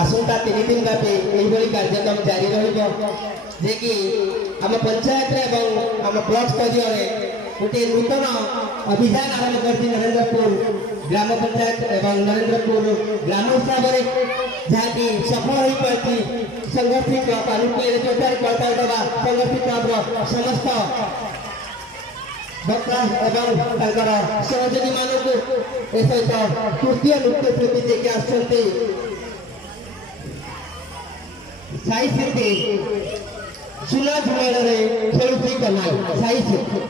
आसंता 3 दिन व्यापी यही कार्यक्रम जारी रही आम पंचायत एवं आम ब्लॉक स्तर गोटे नूतन अभियान आरंभ कर नरेंद्रपुर ग्राम पंचायत एवं नरेंद्रपुर ग्राम हिसाब से जहाँकि सफल हो पार्टी संघर्षी क्लब संघर्षी क्लब समस्त एवं सहयोगी मानक ए सहित तृतीय नृत्य शिल्पी जे आसती साई शिल्पी सुना झुमाड़ खेलुची कमाई साई शिल्पी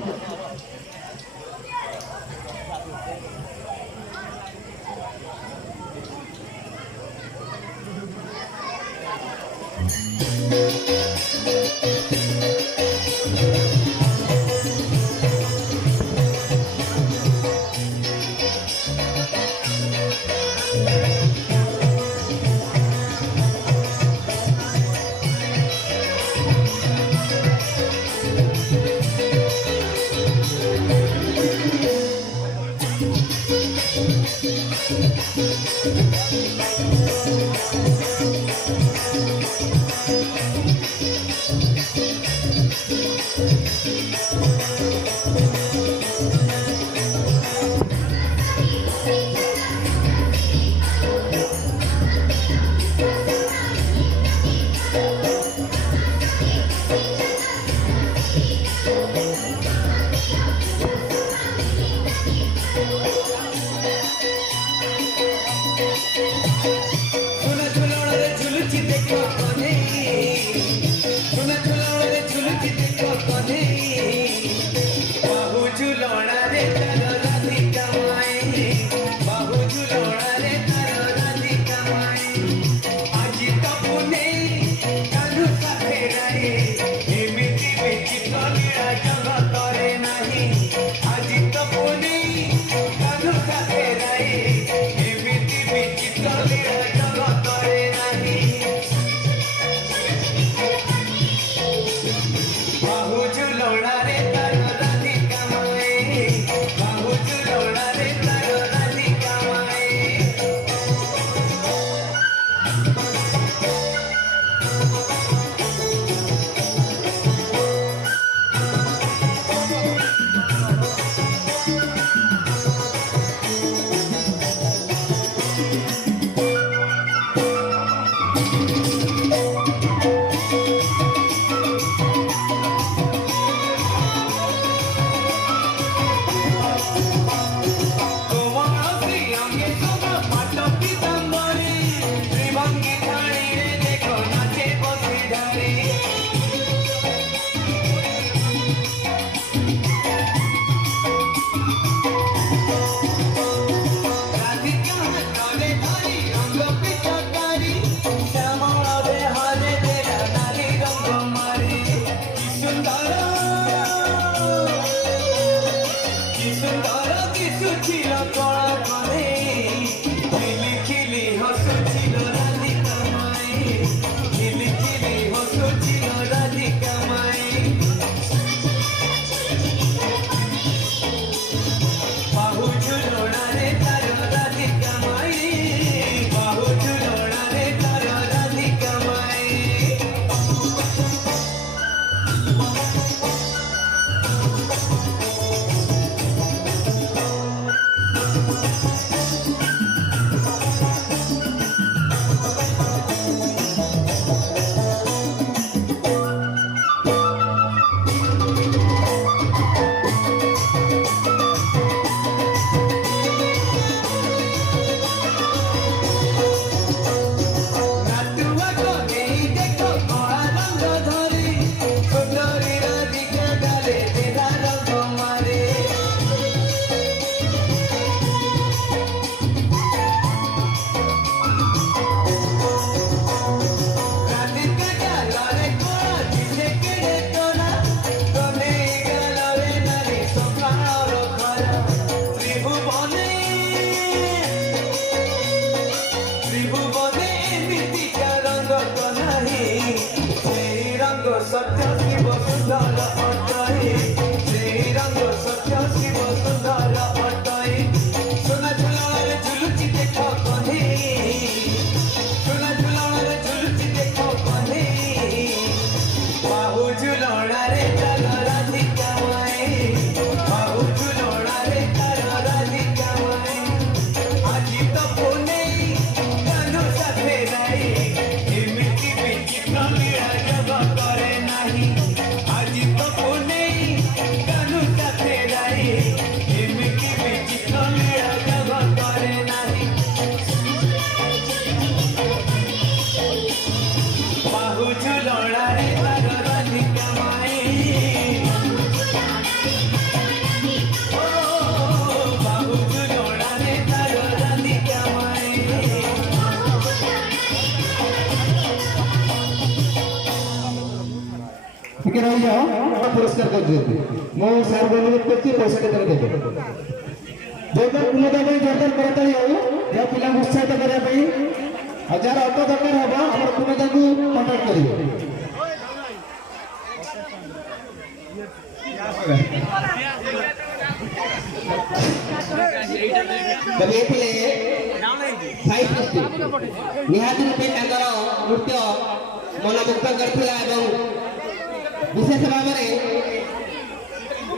बाहु झुलना रे ଟିକେ ରହିଯାଅ ପୁରସ୍କାର କରୁଛନ୍ତି ମୁଁ ସାର୍ ଅନୁରୋଧ କରୁଛି ପଇସା କେତେ ଦେବେ ଯୋଉଟା କୁମତା ପାଇଁ ଜୋରଦାର କରତାଳି ହଉ ଯାହା ପିଲାଙ୍କୁ ଉତ୍ସାହିତ କରିବା ପାଇଁ ଆଉ ଯାହାର ଅଟୋ ଦରକାର ହବ ଆମର କୁମତାକୁ କଣ୍ଟାକ୍ଟ କରିବେ निहाती रूपे नृत्य मनमुग्ध कर विशेष भाव में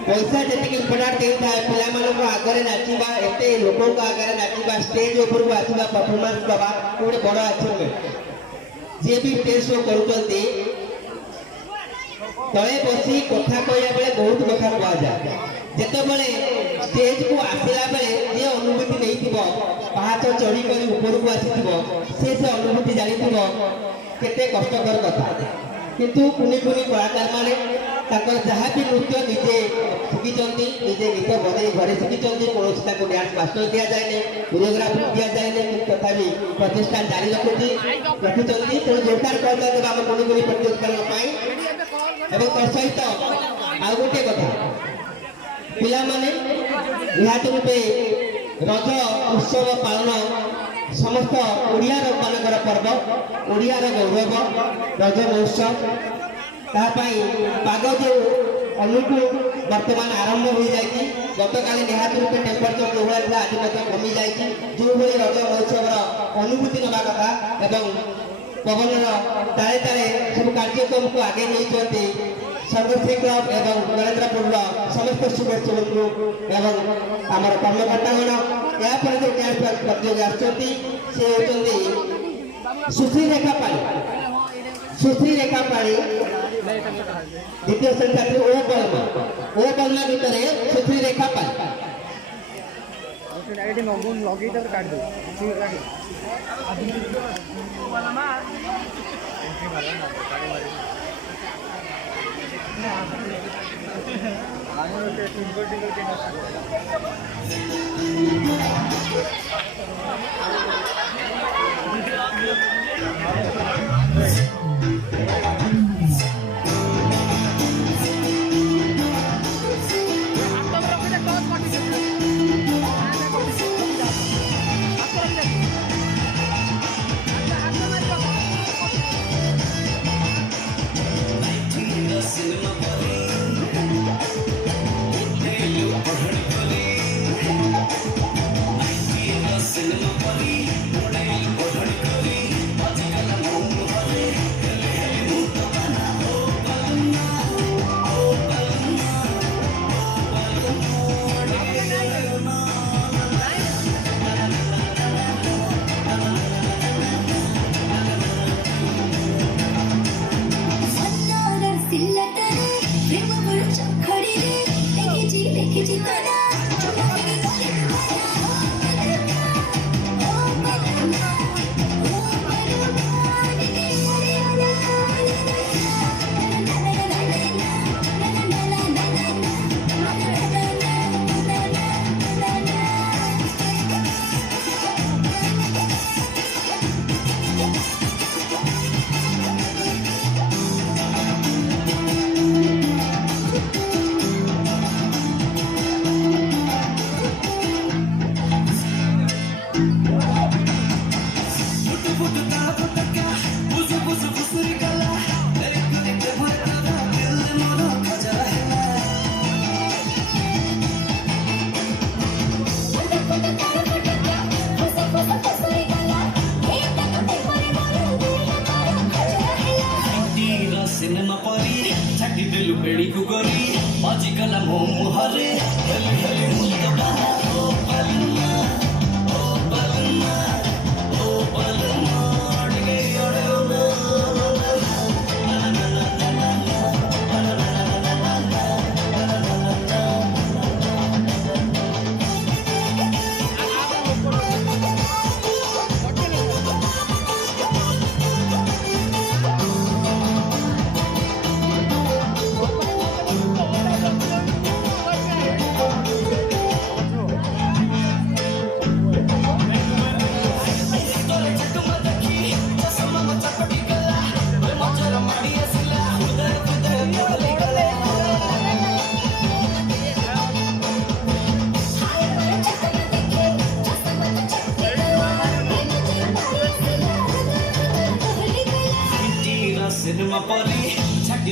पैसा जी इम्पोर्टाट देता है पिला आगे नाचवा एत लोक आगे नाचवा स्टेज उपरको आसवा परफॉर्मेंस दवा गोटे बड़ अचीवमेंट जी भी स्टेज शो कर तले बसी कथा कहला बेले बहुत कथा कह जाए जितेबाला स्टेज को आसला बेले जी अनुभूति नहीं पहाच चढ़ी कर ऊपर को आसी से अनुभूति जानी केते कष्टकर कथा किंतु कुनी कुनी कलाकार माने जहाँ भी नृत्य निजे शिखी निजे गीत बजाई घरे शिखी कौन डांस मास्टर दि जाए कोरियोग्राफी दि जाए तथापि प्रतिष्ठान जारी रखी तेणु जोरदार कहते आम कुनी कुनी प्रतियोगिता सहित आउ गोटे कथा पिला माने निहाती रूपे रज उत्सव पालन समस्त ओडिया मानकर पर्व ओडिया गौरव रज महोत्सव पाग जो अनुकूल वर्तमान आरंभ हो जाए गतकाली निहाती रूपे टेम्परेचर जो भाई आज कमी जाए जो भाई रज महोत्सव अनुभूति नवा कथा एवं पवन ताले ताले सब कार्यक्रम को आगे नहीं सर्वश्री क्लब एवं नरेंद्रपुर समस्त शुभेच्छा एवं आमर कर्मकर्तागण यापर जो डांस प्रतियोगी आसुँच सुश्री रेखा पाणी द्वितीय श्रेणी छात्री ओ बलमा भितर सुश्री रेखा पाणी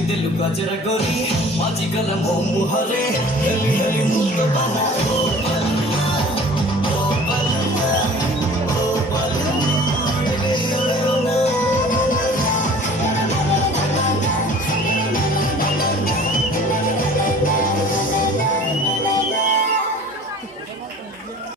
देलु गजरा गोरी आजिकल मो मुहरे हेली हेली मुक्त बना